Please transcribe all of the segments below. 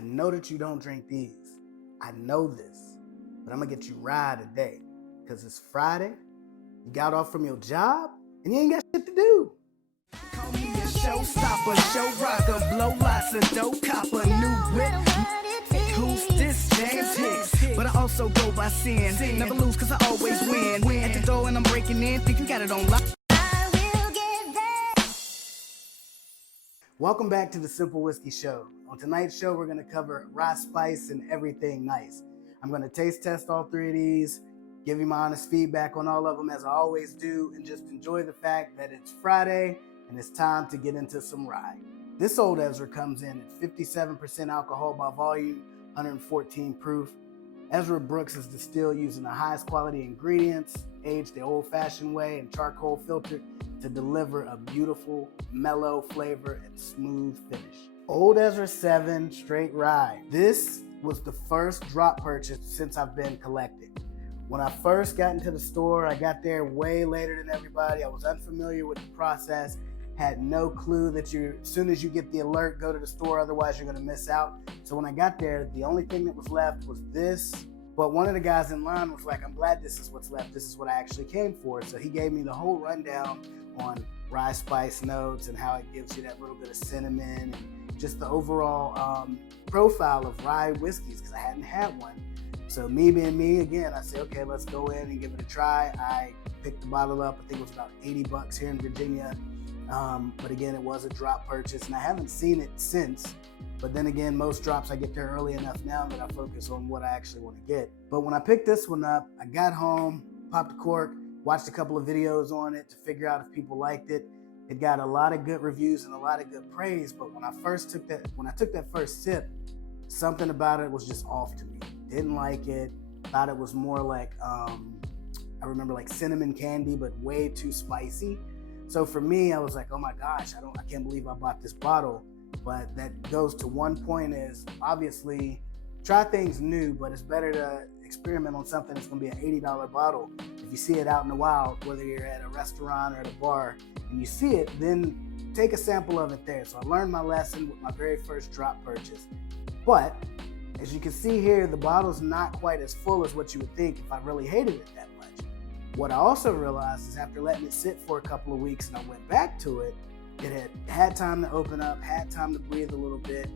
I know that you don't drink these. I know this, but I'm gonna get you Rye today because it's Friday. You got off from your job and you ain't got shit to do. Call me a showstopper, show rocker, blow lots of dope, copper, new whip. Who's this? James Hicks. But I also go by sin. Never lose cause I always win. At the door and I'm breaking in, think you got it on lock. Welcome back to the Simple Whiskey Show. On tonight's show, we're gonna cover rye spice and everything nice. I'm gonna taste test all three of these, give you my honest feedback on all of them as I always do, and just enjoy the fact that it's Friday and it's time to get into some rye. This Old Ezra comes in at 57% alcohol by volume, 114 proof. Ezra Brooks is distilled using the highest quality ingredients, aged the old-fashioned way and charcoal filtered to deliver a beautiful, mellow flavor and smooth finish. Old Ezra 7 Straight Rye. This was the first drop purchase since I've been collecting. When I first got into the store, I got there way later than everybody. I was unfamiliar with the process, had no clue that as soon as you get the alert, go to the store, otherwise you're gonna miss out. So when I got there, the only thing that was left was this. But one of the guys in line was like, I'm glad this is what's left. This is what I actually came for. So he gave me the whole rundown on rye spice notes and how it gives you that little bit of cinnamon and just the overall profile of rye whiskeys, because I hadn't had one. So me being me, again, I said, okay, let's go in and give it a try. I picked the bottle up. I think it was about 80 bucks here in Virginia. But again, it was a drop purchase and I haven't seen it since. But then again, most drops I get there early enough now that I focus on what I actually want to get. But when I picked this one up, I got home, popped the cork, watched a couple of videos on it to figure out if people liked it. It got a lot of good reviews and a lot of good praise. But when I took that first sip, something about it was just off to me. Didn't like it. Thought it was more like, I remember like cinnamon candy, but way too spicy. So for me, I was like, oh my gosh, I can't believe I bought this bottle. But that goes to one point is obviously try things new, but it's better to experiment on something that's gonna be an $80 bottle. If you see it out in the wild, whether you're at a restaurant or at a bar and you see it, then take a sample of it there. So I learned my lesson with my very first drop purchase. But as you can see here, the bottle's not quite as full as what you would think if I really hated it that much. What I also realized is after letting it sit for a couple of weeks and I went back to it, it had time to open up, had time to breathe a little bit.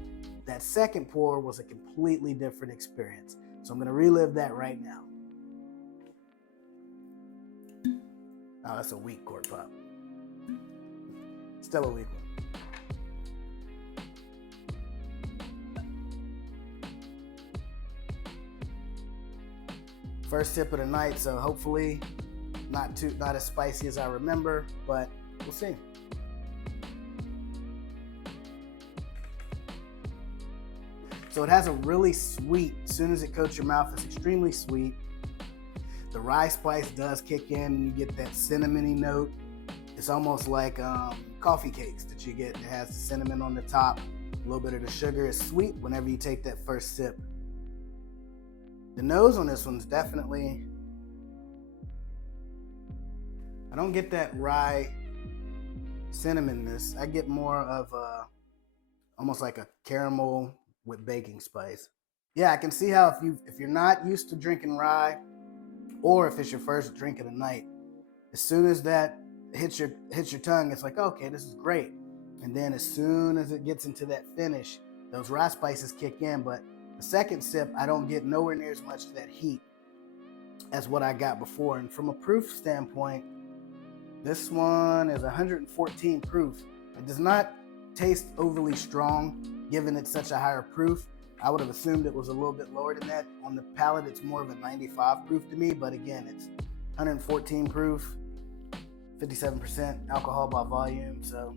That second pour was a completely different experience. So I'm gonna relive that right now. Oh, that's a weak cork pop. Still a weak one. First sip of the night, so hopefully not as spicy as I remember, but we'll see. So it has a really sweet, as soon as it coats your mouth, it's extremely sweet. The rye spice does kick in and you get that cinnamony note. It's almost like coffee cakes that you get. It has the cinnamon on the top, a little bit of the sugar. It's sweet whenever you take that first sip. The nose on this one's definitely, I don't get that rye cinnamonness. I get more of almost like a caramel with baking spice. Yeah, I can see how if you're not used to drinking rye, or if it's your first drink of the night, as soon as that hits your tongue, it's like, okay, this is great. And then as soon as it gets into that finish, those rye spices kick in. But the second sip, I don't get nowhere near as much of that heat as what I got before. And from a proof standpoint, this one is 114 proof. It does not taste overly strong, given it's such a higher proof. I would have assumed it was a little bit lower than that. On the palate, it's more of a 95 proof to me, but again, it's 114 proof, 57% alcohol by volume, so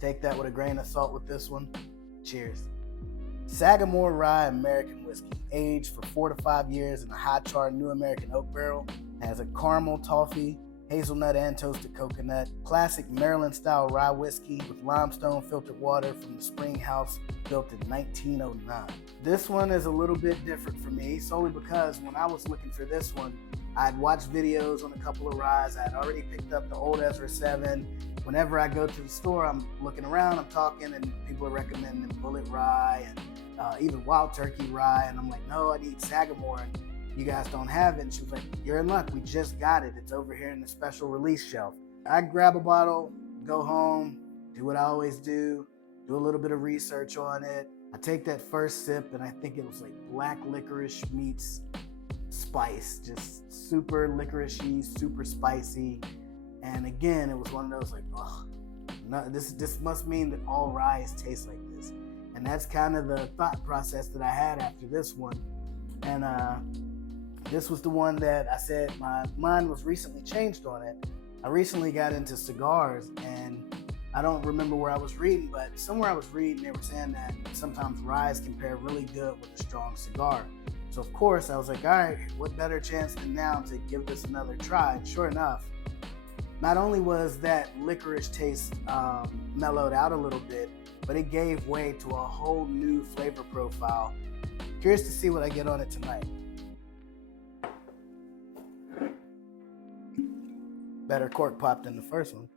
take that with a grain of salt with this one. Cheers. Sagamore Rye American Whiskey, aged for 4 to 5 years in a high-charred New American oak barrel. It has a caramel, toffee, hazelnut, and toasted coconut. Classic Maryland-style rye whiskey with limestone filtered water from the Spring House, built in 1909. This one is a little bit different for me, solely because when I was looking for this one, I'd watched videos on a couple of ryes. I'd already picked up the Old Ezra 7. Whenever I go to the store, I'm looking around, I'm talking, and people are recommending Bullet Rye and even Wild Turkey rye. And I'm like, no, I need Sagamore. And you guys don't have it. And she was like, you're in luck. We just got it. It's over here in the special release shelf. I grab a bottle, go home, do what I always do a little bit of research on it. I take that first sip, and I think it was like black licorice meets spice, just super licoricey, super spicy. And again, it was one of those like, oh, no, this must mean that all ryes taste like this. And that's kind of the thought process that I had after this one. And this was the one that I said my mind was recently changed on it. I recently got into cigars, and I don't remember where I was reading, but somewhere I was reading, they were saying that sometimes ryes can pair really good with a strong cigar. So of course I was like, all right, what better chance than now to give this another try? And sure enough, not only was that licorice taste mellowed out a little bit, but it gave way to a whole new flavor profile. Curious to see what I get on it tonight. Better cork pop than the first one.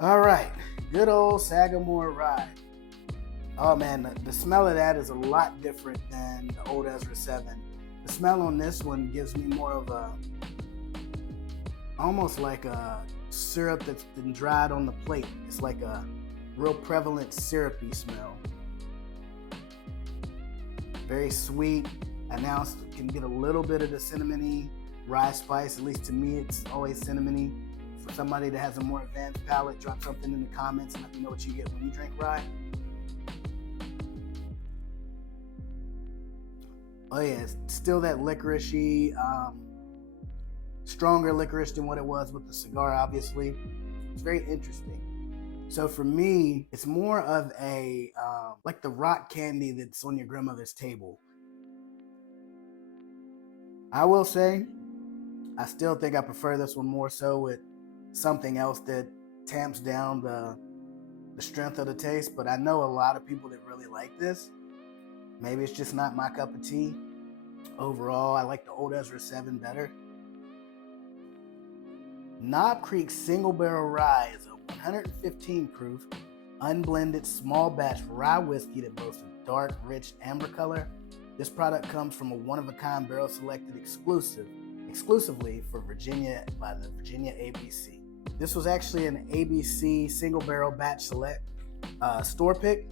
All right, good old Sagamore Rye. Oh man, the smell of that is a lot different than the old Ezra 7. The smell on this one gives me more of a, almost like a syrup that's been dried on the plate. It's like a real prevalent syrupy smell. Very sweet. I now can get a little bit of the cinnamony rye spice. At least to me, it's always cinnamony. For somebody that has a more advanced palate, drop something in the comments and let me know what you get when you drink rye. Oh yeah, it's still that licoricey, stronger licorice than what it was with the cigar, obviously. It's very interesting. So for me, it's more of a, like the rock candy that's on your grandmother's table. I will say, I still think I prefer this one more so with something else that tamps down the strength of the taste, but I know a lot of people that really like this. Maybe it's just not my cup of tea. Overall, I like the old Ezra 7 better. Knob Creek Single Barrel Rye is a 115 proof, unblended small batch rye whiskey that boasts a dark, rich amber color. This product comes from a one-of-a-kind barrel selected exclusively for Virginia by the Virginia ABC. This was actually an ABC single barrel batch select store pick.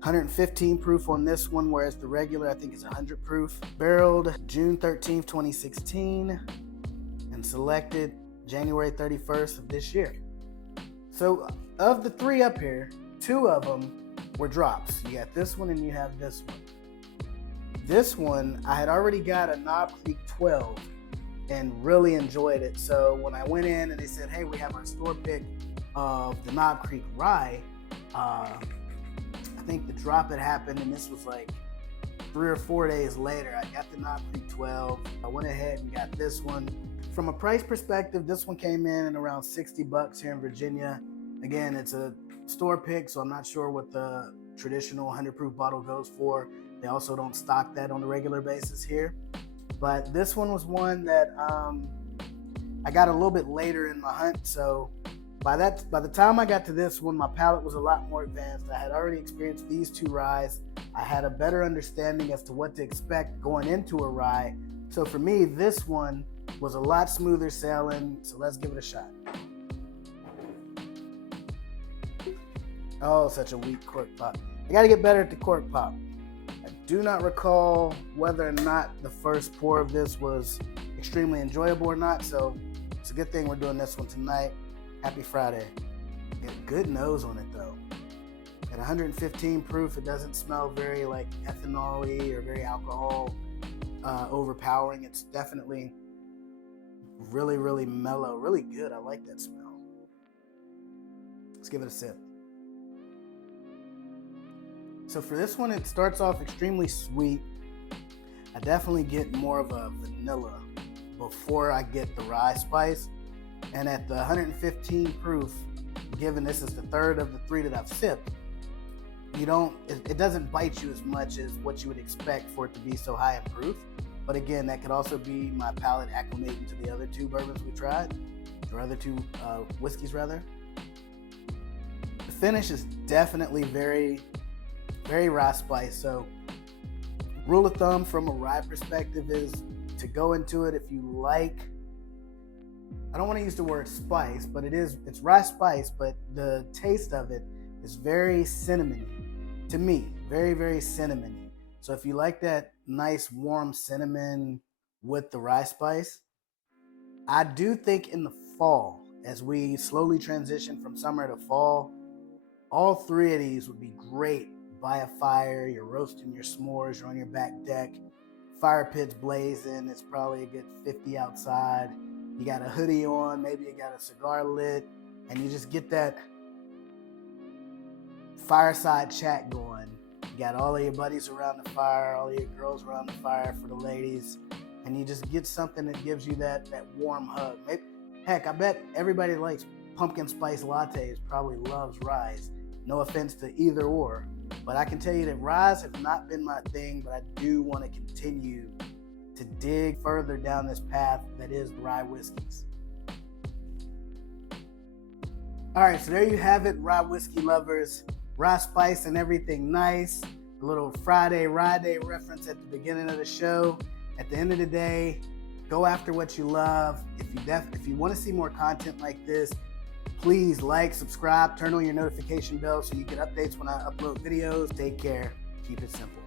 115 proof on this one, whereas the regular I think is 100 proof. Barreled June 13th, 2016 and selected January 31st of this year. So of the three up here, two of them were drops. You got this one and you have this one. This one, I had already got a Knob Creek 12 and really enjoyed it. So when I went in and they said, hey, we have our store pick of the Knob Creek Rye, I think the drop had happened and this was like 3 or 4 days later. I got the Knob Creek 12. I went ahead and got this one. From a price perspective, this one came in at around $60 here in Virginia. Again, it's a store pick, so I'm not sure what the traditional 100 proof bottle goes for. They also don't stock that on a regular basis here. But this one was one that I got a little bit later in the hunt. So by the time I got to this one, my palate was a lot more advanced. I had already experienced these two ryes. I had a better understanding as to what to expect going into a rye. So for me, this one was a lot smoother sailing. So let's give it a shot. Oh, such a weak cork pop. I got to get better at the cork pop. I do not recall whether or not the first pour of this was extremely enjoyable or not, so it's a good thing we're doing this one tonight. Happy Friday. Get a good nose on it though. At 115 proof, it doesn't smell very like ethanol-y or very alcohol overpowering. It's definitely really, really mellow, really good. I like that smell. Let's give it a sip. So for this one, it starts off extremely sweet. I definitely get more of a vanilla before I get the rye spice. And at the 115 proof, given this is the third of the three that I've sipped, it doesn't bite you as much as what you would expect for it to be so high in proof. But again, that could also be my palate acclimating to the other two bourbons we tried, or other two whiskeys rather. finish is definitely very, very rye spice. So rule of thumb from a rye perspective is to go into it if you like, I don't want to use the word spice, but it's rye spice, but the taste of it is very cinnamony to me, very, very cinnamony. So if you like that nice warm cinnamon with the rye spice, I do think in the fall, as we slowly transition from summer to fall, all three of these would be great by a fire. You're roasting your s'mores, you're on your back deck, fire pit's blazing, it's probably a good 50 outside. You got a hoodie on, maybe you got a cigar lit, and you just get that fireside chat going. You got all of your buddies around the fire, all of your girls around the fire for the ladies, and you just get something that gives you that warm hug. Maybe, heck, I bet everybody that likes pumpkin spice lattes probably loves ryes. No offense to either or, but I can tell you that ryes have not been my thing, but I do want to continue to dig further down this path that is Rye Whiskeys. All right, so there you have it, Rye Whiskey lovers. Rye spice and everything nice. A little Friday Rye-Day reference at the beginning of the show. At the end of the day, go after what you love. If you want to see more content like this, please like, subscribe, turn on your notification bell so you get updates when I upload videos. Take care. Keep it simple.